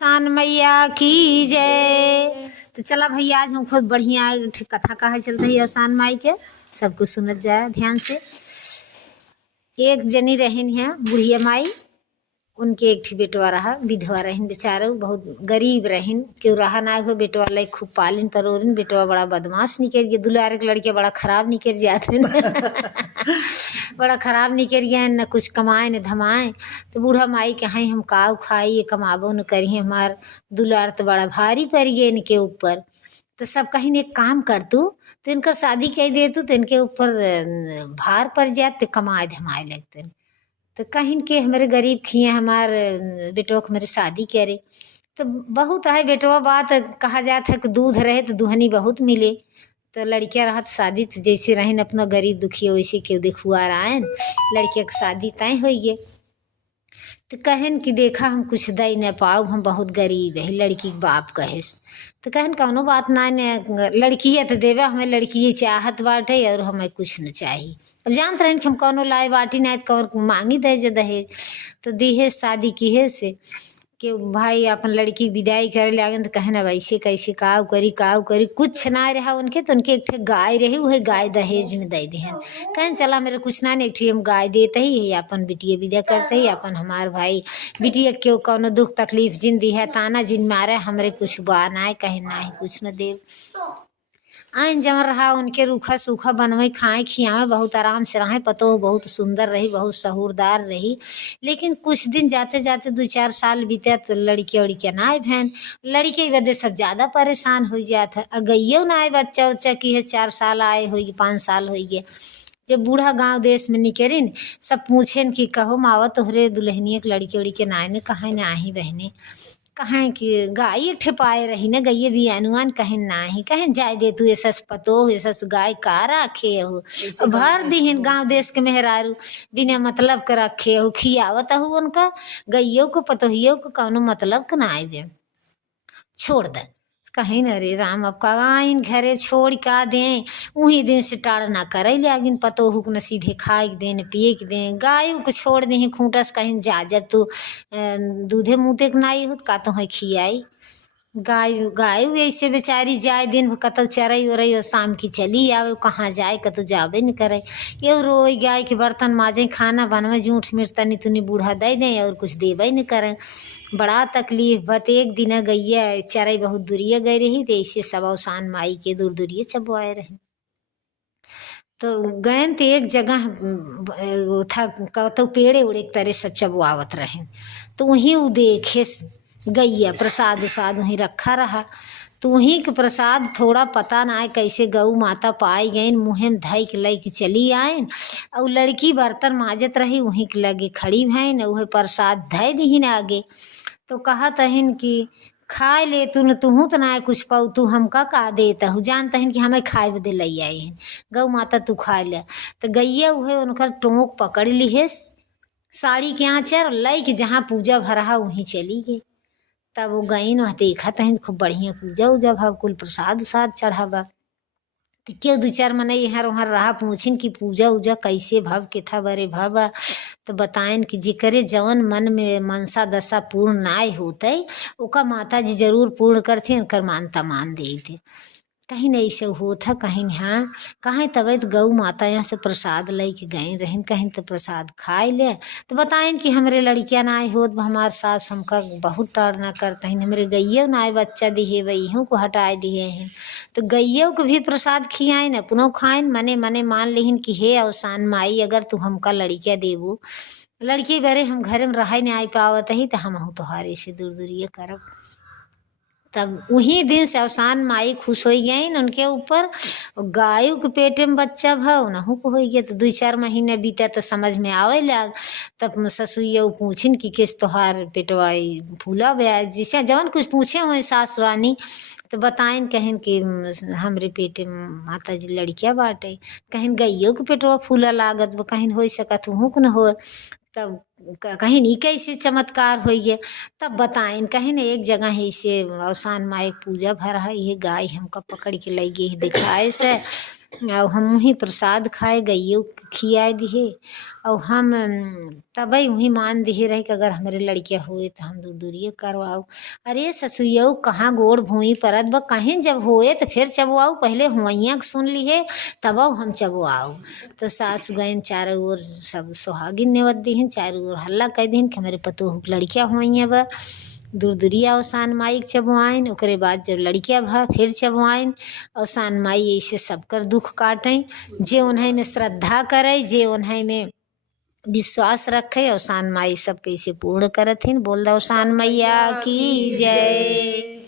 सान मैया की जय। तो चला भैया आज हम खुद बढ़िया कथा कहे चलते ही अवसान माई के सब कुछ सुनत जाए ध्यान से। एक जनी रहन है बुढ़िया माई, उनके एक ठी बेटवा रहा, विधवा रहन बेचारे, बहुत गरीब रहन, क्यों रहा ना हो बेटवा लाई खूब पालिन परोरिन। बेटवा बड़ा बदमाश निकल गया, दुलारे के लड़के बड़ा खराब निकल जाते बड़ा खराब निकल गया, न कुछ कमाए न धमाए। तो बूढ़ा माई के हाँ हम काऊ खाई ये कमाबो न करिए, हमार दुलार तो बड़ा भारी पड़ गए इनके ऊपर। तो सब कहीं एक काम कर तू, तो इनकर शादी कह दे तू, तो इनके ऊपर भार पड़ जाते, कमाए धमाए लगते। तो कहीं के हमारे गरीब खिए हमार बेटवा को मेरे शादी करे। तो बहुत है बेटवा बात कहा जाता है कि दूध रहे तो दुहनी बहुत मिले। तो लड़कियाँ रहा तो शादी तो जैसे रहन अपना गरीब दुखिया वैसे क्यों देखुआ आयन, लड़किया की शादी तय हो गए। तो कहन कि देखा हम कुछ दे न पाओ, हम बहुत गरीब है, लड़की के बाप कहेस। तो कहन कौनो बात ना, लड़की है तो देवे, हमें लड़की चाहत बाटे और हमें कुछ न चाहिए। अब जानते रहें कि हम कौनो लाए बाटी नहीं तो कौन मांगी दे दहेज। तो दिहे शादी की है से कि भाई अपन लड़की विदाई करे लगे। तो कहन अब ऐसे कैसे काऊ करी कुछ ना रहा उनके। तो उनके एक ठे गाय रही, वही गाय दहेज में दे दिहन। कहन चला मेरे कुछ ना एक ठी हम गाय देते ही अपन बिटिया विदा करते ही, अपन हमार भाई बिटिया क्यों कौनो दुख तकलीफ जिन दी है ताना जिन मारे हमरे कुछ बा ना कहीं ना ही कुछ न देव। आइन जम रहा उनके रूखा सूखा बनवे खाए खियावे, बहुत आराम से रहे, पतो बहुत सुंदर रही, बहुत सहूरदार रही। लेकिन कुछ दिन जाते जाते 2-4 साल बीते तो लड़किया उड़किया ना आए बहन, लड़के की वजह सब ज़्यादा परेशान हो जाता है। गइयो ना आए बच्चा उच्चा की है, 4 साल आए हो 5 साल हो गए। जब बूढ़ा गांव देश में निकरिन सब पूछेन कि कहो मावा तोहरे दुल्हनिया के लड़के उड़के ना आए, कहाँ ना ही बहने, कहें कि गाय एक ठे पाए रही न गइए भी अनुमान, कहें नाही, कहें जाए दे तू ऐसा पतो ऐसा गाय का रखे हो, भर दीहिन गांव देश के मेहरारू बिना मतलब के रखे हो, खियावत हो उनका गइयों को पतोहियों को कौनो मतलब के ना आए छोड़ दे। कहीं न रे राम, अब कगाइन घरे छोड़ का दें, उही दिन से टाड़ ना करे लागिन, पतोहू न सीधे खाए के दें पिए के दें, गाय को छोड़ दें खूंटस कहीं जा, जब तू दूधे मुँहते के नाई हो का तो है खियाई। गाय गाय ऐसे बेचारी जाए दिन कतौ चरई उरई और शाम की चली आवे, कहाँ जाए कतौ जाबे न करे। ये रोई गाय के बर्तन माजे खाना बनवे जूठ मिर्च तनी तुनी बूढ़ा दे दें और कुछ देवे न करें। बड़ा तकलीफ बत एक दिन गैया चरई बहुत दूरिया गई रही, तो ऐसे सब अवसान माई के दूर दूरिये चबवाए रहे। तो गए तो एक जगह था कहते पेड़े उड़े एक तरह सब चबवावत रहे। तो वहीं वो देखे गैया प्रसाद उसाद वहीं रखा रहा। तो वहीं के प्रसाद थोड़ा पता ना आए कैसे गऊ माता पाई गई, मुँह में धई के लई के चली आए। और लड़की बर्तन माजत रही वहीं के लगे खड़ी भैन, वह प्रसाद धय दीन आगे। तो कहा तहन कि खाए ले तू न, तुहू तो ना कुछ पाऊ, तू हमका का देता हूँ, जानता है कि हमें खाए बदे लई आई हैं, गौ माता तू खाए ले। तो गैया उहे उनकर टोंक पकड़ ली है साड़ी के आँचर लई के जहाँ पूजा भरा वहीं चली गई। तब वो गई वहाँ देखा तहन खूब बढ़िया पूजा उजा भाव कुल प्रसाद उसाद चढ़ावा। तो क्यों 2-4 मने यहाँ वहाँ रहा पूछिन कि पूजा उजा कैसे भाव के था बरे भावा। तो बताएन कि जिकरे जवन मन में मनसा दशा पूर्ण नाय होते ओका माता जी जरूर पूर्ण करथे, उनकर मानता मान देते। कहीं नहीं ऐसे होता, कहीं हाँ कहीं तब तो गौ माता यहाँ से प्रसाद ले के गए रहन, कहीं तो प्रसाद खाए ले। तो बताएं कि हमारे लड़कियाँ ना आए होत, हमारे सास हमका बहुत ताड़ना करते हैं, हमारे गैया ना आए बच्चा दिए वहीयों को हटाए दिए हैं। तो गैयों को भी प्रसाद खियाए न अपनों खाएं, मने मने मान लिहिन कि हे अवसान माई अगर तू हमका लड़कियाँ देबू, लड़की बरे हम घर में रह नहीं आई पावत ही, तो हम तोहारे से दूर दूरिये करब। तब वही दिन से अवसान माई खुश हो गई उनके ऊपर। गाय के पेट में बच्चा भाव नहू को हो गया। तो 2-4 महीने बीता तो समझ में आवे लग। तब ससुइया पूछिन कि किस तोहार पेटवाई फूला ब्याज जैसे जवन कुछ पूछे हुए सास रानी। तो बताइन कहें कि हमरे पेटे में माता जी लड़किया बाटे, कहें गइयो के पेटवा फूला लागत वो, कहें हो सकत हूँ न हो। तब कहीं नहीं कैसे चमत्कार हो गया। तब बताएं कहीं न एक जगह ऐसे अवसान माई पूजा भर है, ये गाय हमका पकड़ के ले गई दिखाए से। और हम वहीं प्रसाद खाए गइयो खियाए दिहे और हम तबई वहीं मान दिहे रहे कि अगर हमारे लड़किया हुए तो हम दूर दूरिये करवाओ। अरे ससुइयो कहाँ गोड़ भूई परत बा, कहीं जब होए तो फिर चबवाओ, पहले हुआइया सुन लिए तब हम चबवाओ। तो सास गए चारों ओर सब सुहागिन नेवत दीहन, चारों ओर हल्ला कह दीहन कि हमारे पतोह लड़किया हुआइया बा। दूर दुरिया औसान माई चबवाइन, ओकरे बाद जब लड़किया भा फिर चबवाइन। औसान माई ऐसे सबकर दुख काटें, जे उन्हें में श्रद्धा करे, जे उन्हें में विश्वास रखे, औसान माई सब कैसे पूर्ण करथिन। बोल दो औसान मैया की जय।